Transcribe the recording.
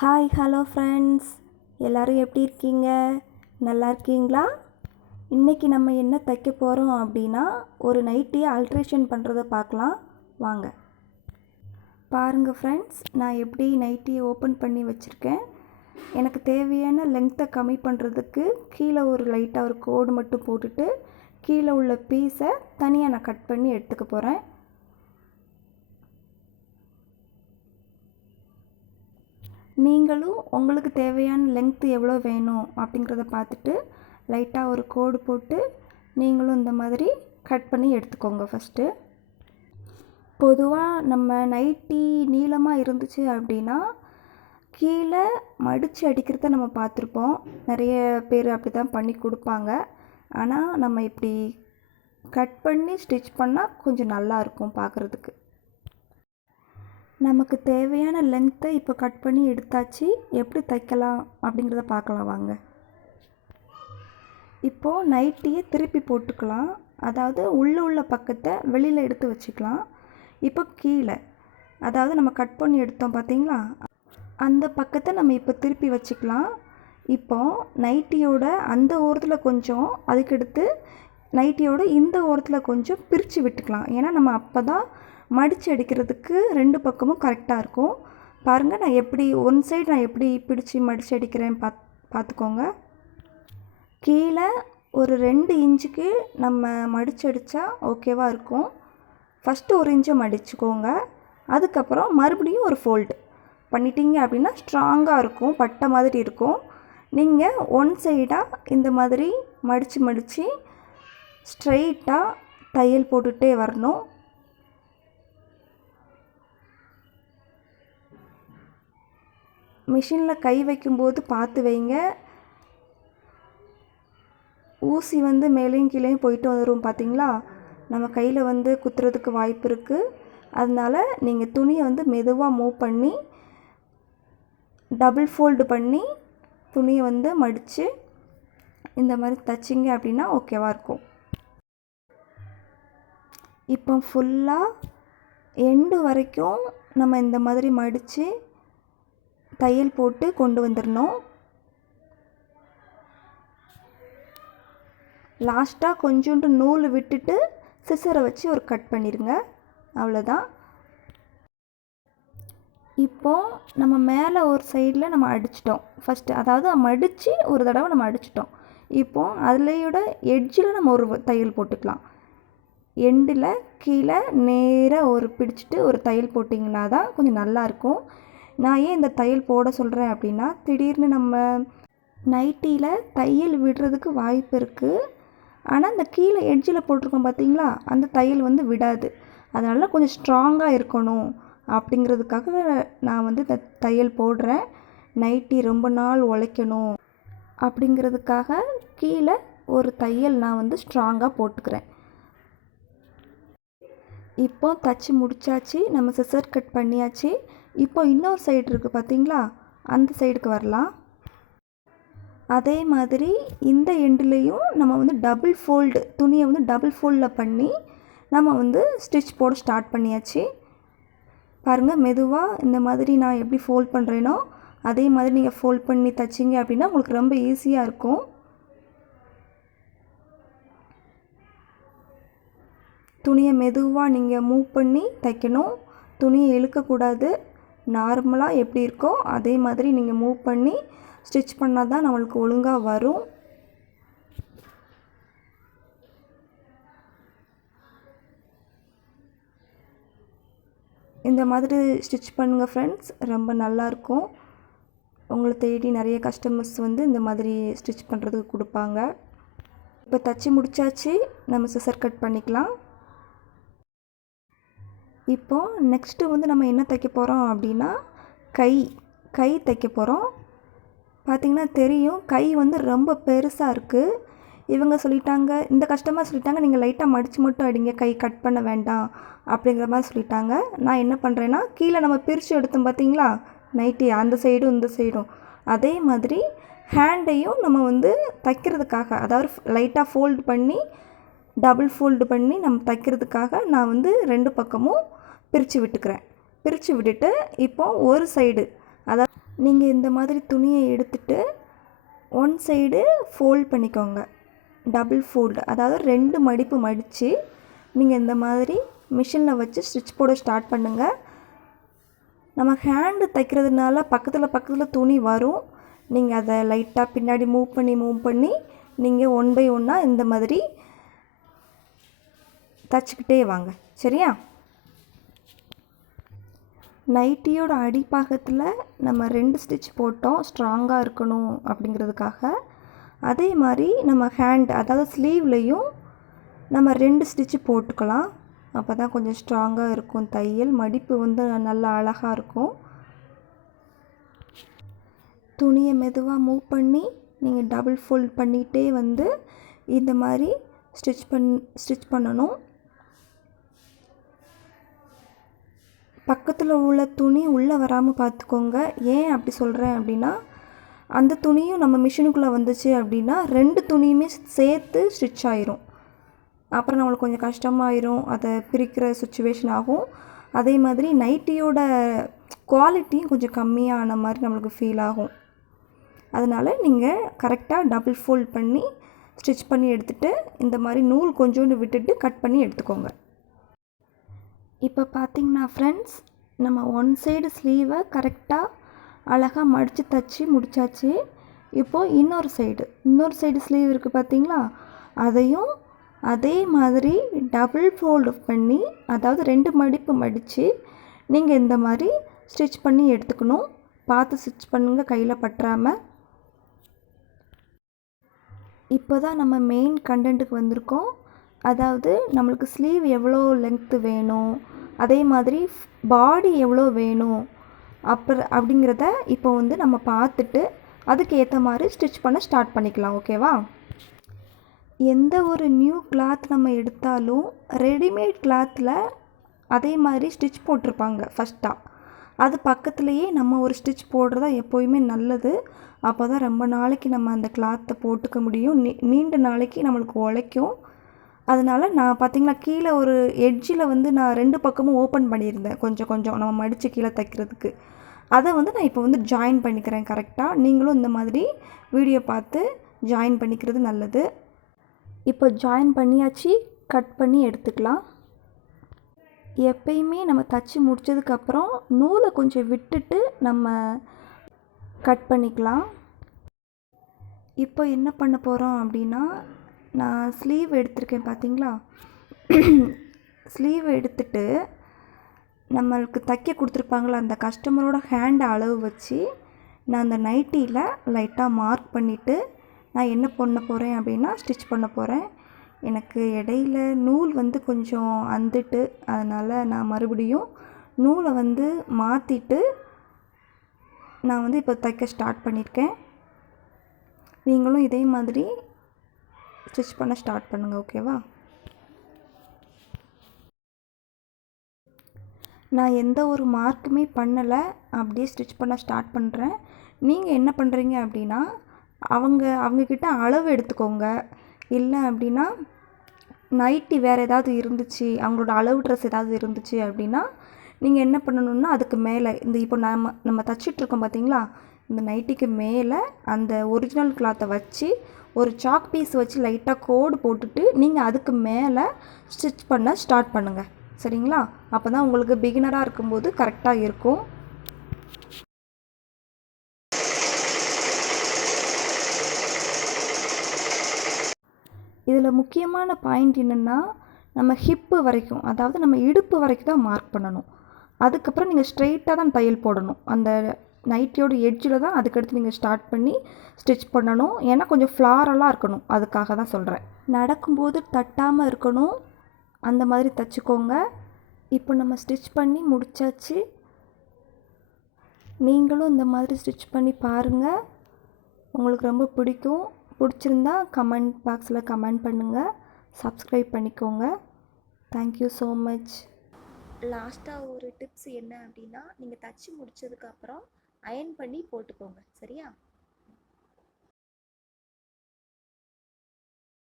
Hi hello friends, எல்லோரும் எப்படி இருக்கீங்க? நல்லா இருக்கீங்களா? இன்றைக்கி நம்ம என்ன தைக்க போகிறோம் அப்படின்னா, ஒரு நைட்டியை ஆல்ட்ரேஷன் பண்ணுறதை பார்க்கலாம் வாங்க. பாருங்கள் ஃப்ரெண்ட்ஸ், நான் எப்படி நைட்டியை ஓப்பன் பண்ணி வச்சுருக்கேன். எனக்கு தேவையான லென்த்தை கம்மி பண்ணுறதுக்கு கீழே ஒரு லைட்டாக ஒரு கோடு மட்டும் போட்டுட்டு கீழே உள்ள பீஸை தனியாக நான் கட் பண்ணி எடுத்துக்க போகிறேன். நீங்களும் உங்களுக்கு தேவையான லென்த்து எவ்வளோ வேணும் அப்படிங்கிறத பார்த்துட்டு லைட்டாக ஒரு கோடு போட்டு நீங்களும் இந்த மாதிரி கட் பண்ணி எடுத்துக்கோங்க. ஃபஸ்ட்டு பொதுவாக நம்ம நைட்டி நீளமாக இருந்துச்சு அப்படின்னா கீழே மடித்து அடிக்கிறத நம்ம பார்த்துருப்போம். நிறைய பேர் அப்படி தான் பண்ணி கொடுப்பாங்க. ஆனால் நம்ம இப்படி கட் பண்ணி ஸ்டிச் பண்ணால் கொஞ்சம் நல்லாயிருக்கும் பார்க்குறதுக்கு. நமக்கு தேவையான லென்த்தை இப்போ கட் பண்ணி எடுத்தாச்சு. எப்படி தைக்கலாம் அப்படிங்கிறத பார்க்கலாம் வாங்க. இப்போது நைட்டியை திருப்பி போட்டுக்கலாம். அதாவது உள்ள பக்கத்தை வெளியில் எடுத்து வச்சுக்கலாம். இப்போ கீழே, அதாவது நம்ம கட் பண்ணி எடுத்தோம் பார்த்தீங்களா, அந்த பக்கத்தை நம்ம இப்போ திருப்பி வச்சுக்கலாம். இப்போது நைட்டியோட அந்த ஓரத்தில் கொஞ்சம், அதுக்கடுத்து நைட்டியோட இந்த ஓரத்தில் கொஞ்சம் பிரித்து விட்டுக்கலாம். ஏன்னா நம்ம அப்போ தான் மடித்து அடிக்கிறதுக்கு ரெண்டு பக்கமும் கரெக்டாக இருக்கும். பாருங்கள், நான் எப்படி ஒன் சைடு நான் எப்படி பிடிச்சி மடித்து அடிக்கிறேன் பார்த்துக்கோங்க. கீழே ஒரு 2 இன்ச்சுக்கு நம்ம மடித்து அடித்தா ஓகேவாக இருக்கும். ஃபஸ்ட்டு 1 இன்ச்சை மடிச்சுக்கோங்க. அதுக்கப்புறம் மறுபடியும் ஒரு ஃபோல்டு பண்ணிட்டீங்க அப்படின்னா ஸ்ட்ராங்காக இருக்கும், பட்டை மாதிரி இருக்கும். நீங்கள் ஒன் சைடாக இந்த மாதிரி மடித்து ஸ்ட்ரெயிட்டாக தையல் போட்டுகிட்டே வரணும். மிஷினில் கை வைக்கும்போது பார்த்து வைங்க. ஊசி மேலேயும் கீழேயும் போயிட்டு வந்துடும் பார்த்தீங்களா, நம்ம கையில் குத்துறதுக்கு வாய்ப்பு இருக்குது. அதனால் நீங்கள் துணியை மெதுவாக மூவ் பண்ணி டபுள் ஃபோல்டு பண்ணி துணியை மடித்து இந்த மாதிரி தைச்சிங்க அப்படின்னா ஓகேவாக இருக்கும். இப்போ ஃபுல்லாக எண்டு வரைக்கும் நம்ம இந்த மாதிரி மடித்து தையல் போட்டு கொண்டு வந்துடணும். லாஸ்ட்டாக கொஞ்சோண்டு நூல் விட்டுட்டு சிசரை வச்சு ஒரு கட் பண்ணிடுங்க. அவ்வளோதான். இப்போது நம்ம மேலே ஒரு சைடில் நம்ம அடிச்சிட்டோம் ஃபஸ்ட்டு, அதாவது மடித்து ஒரு தடவை நம்ம அடிச்சிட்டோம். இப்போது அதுலேயோட எட்ஜில் நம்ம ஒரு தையல் போட்டுக்கலாம். எண்டில் கீழே நேராக ஒரு பிடிச்சிட்டு ஒரு தையல் போட்டிங்கன்னா தான் கொஞ்சம் நல்லாயிருக்கும். நான் ஏன் இந்த தையல் போட சொல்கிறேன் அப்படின்னா, திடீர்னு நம்ம நைட்டியில் தையல் விடுறதுக்கு வாய்ப்பு இருக்குது. ஆனால் இந்த கீழே எட்ஜில் போட்டிருக்கோம் பார்த்தீங்களா, அந்த தையல் விடாது. அதனால் கொஞ்சம் ஸ்ட்ராங்காக இருக்கணும் அப்படிங்கிறதுக்காக நான் இந்த தையல் போடுறேன். நைட்டி ரொம்ப நாள் உழைக்கணும் அப்படிங்கிறதுக்காக கீழே ஒரு தையல் நான் ஸ்ட்ராங்காக போட்டுக்கிறேன். இப்போ தச்சு முடிச்சாச்சு, நம்ம சிசர் கட் பண்ணியாச்சு. இப்போ இன்னொரு சைடு இருக்குது பார்த்தீங்களா, அந்த சைடுக்கு வரலாம். அதே மாதிரி இந்த எண்டுலேயும் நம்ம டபுள் ஃபோல்டு துணியை டபுள் ஃபோல்டில் பண்ணி நம்ம ஸ்டிச் போட ஸ்டார்ட் பண்ணியாச்சு. பாருங்கள், மெதுவாக இந்த மாதிரி நான் எப்படி ஃபோல்ட் பண்ணுறேனோ அதே மாதிரி நீங்கள் ஃபோல்ட் பண்ணி தைச்சிங்க அப்படின்னா உங்களுக்கு ரொம்ப ஈஸியாக இருக்கும். துணியை மெதுவாக நீங்கள் மூவ் பண்ணி தைக்கணும். துணியை இழுக்கக்கூடாது. நார்மலாக எப்படி இருக்கோ அதே மாதிரி நீங்கள் மூவ் பண்ணி ஸ்டிச் பண்ணால் தான் நம்மளுக்கு ஒழுங்காக வரும். இந்த மாதிரி ஸ்டிச் பண்ணுங்கள் ஃப்ரெண்ட்ஸ், ரொம்ப நல்லாயிருக்கும். உங்களை தேடி நிறைய கஸ்டமர்ஸ் இந்த மாதிரி ஸ்டிச் பண்ணுறதுக்கு கொடுப்பாங்க. இப்போ தச்சு முடிச்சாச்சு, நம்ம சிசர் கட் பண்ணிக்கலாம். இப்போது நெக்ஸ்ட்டு நம்ம என்ன தைக்க போகிறோம் அப்படின்னா, கை தைக்க போகிறோம். பார்த்திங்கன்னா தெரியும், கை ரொம்ப பெருசாக இருக்குது. இவங்க சொல்லிட்டாங்க, இந்த கஸ்டமர் சொல்லிட்டாங்க, நீங்கள் லைட்டாக மடித்து மட்டும் அடிங்க, கை கட் பண்ண வேண்டாம் அப்படிங்கிற மாதிரி சொல்லிட்டாங்க. நான் என்ன பண்ணுறேன்னா, கீழே நம்ம பிரித்து எடுத்தோம் பார்த்தீங்களா நைட்டி, அந்த சைடும் இந்த சைடும், அதே மாதிரி ஹேண்டையும் நம்ம தைக்கிறதுக்காக, அதாவது லைட்டாக ஃபோல்டு பண்ணி டபுள் ஃபோல்டு பண்ணி நம்ம தைக்கிறதுக்காக நான் 2 பக்கமும் பிரித்து விட்டுக்கிறேன். பிரித்து விட்டுட்டு இப்போ ஒரு சைடு, அதாவது நீங்கள் இந்த மாதிரி துணியை எடுத்துட்டு ஒன் சைடு ஃபோல்ட் பண்ணிக்கோங்க. டபுள் ஃபோல்டு, அதாவது 2 மடிப்பு மடித்து நீங்கள் இந்த மாதிரி மிஷினில் வச்சு ஸ்டிச் போட ஸ்டார்ட் பண்ணுங்கள். நம்ம ஹேண்டு தைக்கிறதுனால பக்கத்தில் துணி வரும். நீங்கள் அதை லைட்டாக பின்னாடி மூவ் பண்ணி நீங்கள் ஒன் பை ஒன்னாக இந்த மாதிரி தச்சுக்கிட்டே வாங்க. சரியா? நைட்டியோட அடிப்பாகத்தில் நம்ம 2 ஸ்டிச் போட்டோம், ஸ்ட்ராங்காக இருக்கணும் அப்படிங்கிறதுக்காக. அதே மாதிரி நம்ம ஹேண்ட், அதாவது ஸ்லீவ்லேயும் நம்ம 2 ஸ்டிச்சு போட்டுக்கலாம். அப்போ தான் கொஞ்சம் ஸ்ட்ராங்காக இருக்கும் தையல். மடிப்பு வந்து நல்லா அழகாக இருக்கும். துணியை மெதுவாக மூவ் பண்ணி நீங்கள் டபுள் ஃபோல்ட் பண்ணிகிட்டே வந்து இந்த மாதிரி ஸ்டிச் பண்ணணும். பக்கத்தில் உள்ள துணி உள்ளே வராமல் பார்த்துக்கோங்க. ஏன் அப்படி சொல்கிறேன் அப்படின்னா, அந்த துணியும் நம்ம மிஷினுக்குள்ளே வந்துச்சு அப்படின்னா 2 துணியுமே சேர்த்து ஸ்டிச் ஆயிரும். அப்புறம் நம்மளுக்கு கொஞ்சம் கஷ்டமாயிரும், அதை பிரிக்கிற சுச்சுவேஷன் ஆகும். அதே மாதிரி நைட்டியோட குவாலிட்டியும் கொஞ்சம் கம்மியான மாதிரி நம்மளுக்கு ஃபீல் ஆகும். அதனால் நீங்கள் கரெக்டாக டபுள் ஃபோல்ட் பண்ணி ஸ்டிச் பண்ணி எடுத்துகிட்டு இந்த மாதிரி நூல் கொஞ்சோண்டு விட்டுட்டு கட் பண்ணி எடுத்துக்கோங்க. இப்போ பார்த்திங்கன்னா ஃப்ரெண்ட்ஸ், நம்ம ஒன் சைடு ஸ்லீவை கரெக்டாக அழகாக மடித்து தச்சு முடித்தாச்சு. இப்போது இன்னொரு சைடு ஸ்லீவ் இருக்குது பார்த்திங்களா, அதையும் அதே மாதிரி டபுள் ஃபோல்டு பண்ணி, அதாவது 2 மடிப்பு மடித்து நீங்கள் இந்த மாதிரி ஸ்டிச் பண்ணி எடுத்துக்கணும். பார்த்து ஸ்டிச் பண்ணுங்கள், கையில் பற்றாமல். இப்போ தான் நம்ம மெயின் கண்டென்ட்டுக்கு வந்திருக்கோம். அதாவது நம்மளுக்கு ஸ்லீவ் எவ்வளோ லென்த்து வேணும், அதே மாதிரி பாடி எவ்வளோ வேணும் அப்படிங்கிறத இப்போ வந்து நம்ம பார்த்துட்டு அதுக்கு ஏற்ற மாதிரி ஸ்டிச் பண்ண ஸ்டார்ட் பண்ணிக்கலாம். ஓகேவா? எந்த ஒரு நியூ கிளாத் நம்ம எடுத்தாலும் ரெடிமேட் கிளாத்தில் அதே மாதிரி ஸ்டிச் போட்டிருப்பாங்க ஃபஸ்ட்டாக. அது பக்கத்துலேயே நம்ம ஒரு ஸ்டிச் போடுறதா எப்போயுமே நல்லது. அப்போ தான் ரொம்ப நாளைக்கு நம்ம அந்த கிளாத்தை போட்டுக்க முடியும், நீண்ட நாளைக்கு நம்மளுக்கு உழைக்கும். அதனால் நான் பார்த்திங்கன்னா கீழே ஒரு எட்ஜில் வந்து நான் 2 பக்கமும் ஓப்பன் பண்ணியிருந்தேன், கொஞ்சம் நம்ம மடித்து கீழே தைக்கிறதுக்கு. அதை வந்து நான் இப்போ வந்து ஜாயின் பண்ணிக்கிறேன் கரெக்டாக. நீங்களும் இந்த மாதிரி வீடியோ பார்த்து ஜாயின் பண்ணிக்கிறது நல்லது. இப்போ ஜாயின் பண்ணியாச்சு, கட் பண்ணி எடுத்துக்கலாம். எப்பயுமே நம்ம தச்சு முடித்ததுக்கப்புறம் நூலை கொஞ்சம் விட்டுட்டு நம்ம கட் பண்ணிக்கலாம். இப்போ என்ன பண்ண போகிறோம் அப்படின்னா, நான் ஸ்லீவ் எடுத்திருக்கேன் பார்த்திங்களா, ஸ்லீவ் எடுத்துட்டு நம்மளுக்கு தைக்க கொடுத்துருப்பாங்களா அந்த கஸ்டமரோட ஹேண்டை அளவு வச்சு நான் அந்த நைட்டியில் லைட்டாக மார்க் பண்ணிவிட்டு நான் என்ன பண்ண போகிறேன் அப்படின்னா ஸ்டிச் பண்ண போகிறேன். எனக்கு இடையில நூல் வந்து கொஞ்சம் அந்துட்டு, அதனால் நான் மறுபடியும் நூலை வந்து மாற்றிட்டு நான் வந்து இப்போ தைக்க ஸ்டார்ட் பண்ணியிருக்கேன். நீங்களும் இதே மாதிரி ஸ்டிச் பண்ண ஸ்டார்ட் பண்ணுங்கள். ஓகேவா? நான் எந்த ஒரு மார்க்குமே பண்ணலை, அப்படியே ஸ்டிச் பண்ண ஸ்டார்ட் பண்ணுறேன். நீங்கள் என்ன பண்ணுறீங்க அப்படின்னா, அவங்கக்கிட்ட அளவு எடுத்துக்கோங்க. இல்லை அப்படின்னா நைட்டி வேறு ஏதாவது இருந்துச்சு, அவங்களோட அளவு ட்ரெஸ் ஏதாவது இருந்துச்சு அப்படின்னா நீங்கள் என்ன பண்ணணுன்னா, அதுக்கு மேலே இப்போ நம்ம தச்சிட்ருக்கோம் பார்த்திங்களா, இந்த நைட்டிக்கு மேலே அந்த ஒரிஜினல் கிளாத்தை வச்சு ஒரு சாக் பீஸ் வச்சு லைட்டாக கோடு போட்டுட்டு நீங்கள் அதுக்கு மேலே ஸ்டிச் பண்ண ஸ்டார்ட் பண்ணுங்கள். சரிங்களா? அப்போ தான் உங்களுக்கு பிகினராக இருக்கும்போது கரெக்டாக இருக்கும். இதில் முக்கியமான பாயிண்ட் என்னென்னா, நம்ம ஹிப்பு வரைக்கும், அதாவது நம்ம இடுப்பு வரைக்கும் தான் மார்க் பண்ணணும். அதுக்கப்புறம் நீங்கள் ஸ்ட்ரெயிட்டாக தான் தையல் போடணும். அந்த நைட்டியோட எட்ஜில் தான் அதுக்கடுத்து நீங்கள் ஸ்டார்ட் பண்ணி ஸ்டிச் பண்ணணும். ஏன்னா கொஞ்சம் ஃப்ளாரலாக இருக்கணும், அதுக்காக தான் சொல்கிறேன். நடக்கும்போது தட்டாமல் இருக்கணும், அந்த மாதிரி தைச்சிக்கோங்க. இப்போ நம்ம ஸ்டிச் பண்ணி முடித்தாச்சு. நீங்களும் இந்த மாதிரி ஸ்டிச் பண்ணி பாருங்கள், உங்களுக்கு ரொம்ப பிடிக்கும். பிடிச்சிருந்தா கமெண்ட் பாக்ஸில் கமெண்ட் பண்ணுங்கள், சப்ஸ்கிரைப் பண்ணிக்கோங்க. Thank you so much. லாஸ்ட்டாக ஒரு டிப்ஸ் என்ன அப்படின்னா, நீங்கள் தச்சு முடித்ததுக்கப்புறம் அயர்ன் பண்ணி போட்டுக்கோங்க. சரியா?